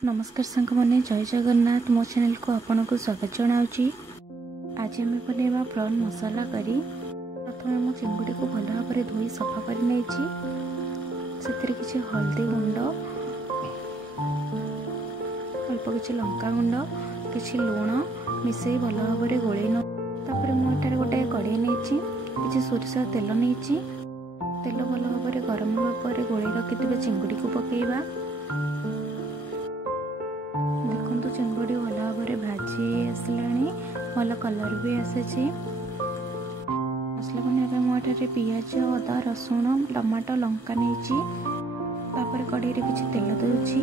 नमस्कार सांग मैंने जय जगन्नाथ मो चैनल को आपन को स्वागत जनाऊँगी। आज आम बनवा प्रॉन मसाला करी। प्रथम मु चिंगुड़ी को भल भाव धोई सफा कर किसी हल्दी गुंड अल्प किसी लंका गुंड किसी लुण मिसई भल भाव गोल मुझे गोटे कड़े नहीं सोरिष तेल नहीं तेल भल भाव गरम होगा गोल रखि चिंगुड़ी को पकेबा। देखो चिंगुड़ी भल भाव भाजी आसला भल कलर भी आसी। मसला बनवाई मुझे पियाज अदा रसुण टमाटो लंका नहीं कड़े किसी तेल दूची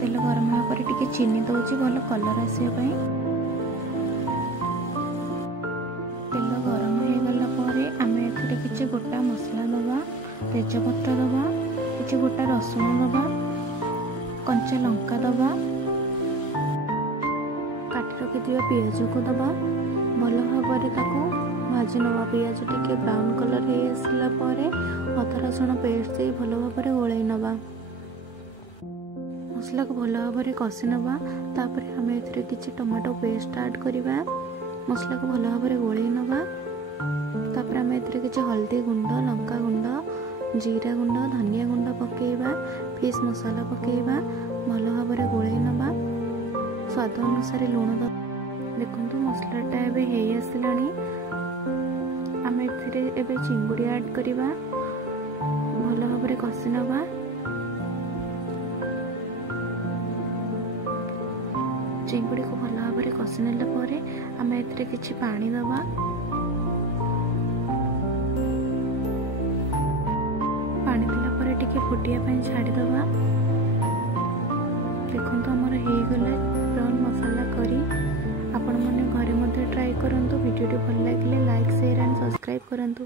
तेल गरम होगा टी चीनी दूची भल कलर आसवाई। तेल गरम हो गला आम किसी गोटा मसला दबा तेजपत्र दबा किसी गोटा रसुण दबा कंचा लंका दबा काटी रखि पियाज को दबा भल भाव भाजी नवा। पियाज टिके ब्राउन कलर हो आसला अदा रसुण पेस्ट दे भल भाव गोल नवा। मसला को भल भाव कषि नवा तापर आम ए किसी टमाटो पेस्ट ऐड करवा। मसला को भल भाव गोल नवा तापर आम ए किसी हल्दी गुंड लंका गुंड जीरा गुंड धनिया गुंड पकेबा फिश मसाला पकेबा भल भाव गोल नवा। स्वाद अनुसार लुण दबा। देखो मसलाटा एवं आसला आम ए चिंगुड़ी ऐड करवा भल भाव कषि नवा। चिंगुड़ी को भल भाव कषि नेला आम ए किसी पानी दबा। पानी देला टिके फुटिया छाड़ीदबा। देखो आमर हो गला प्रॉन मसाला करी। आपण मैंने घरे ट्राई करंतु। वीडियो भल लगे लाइक शेयर एंड सब्सक्राइब करंतु।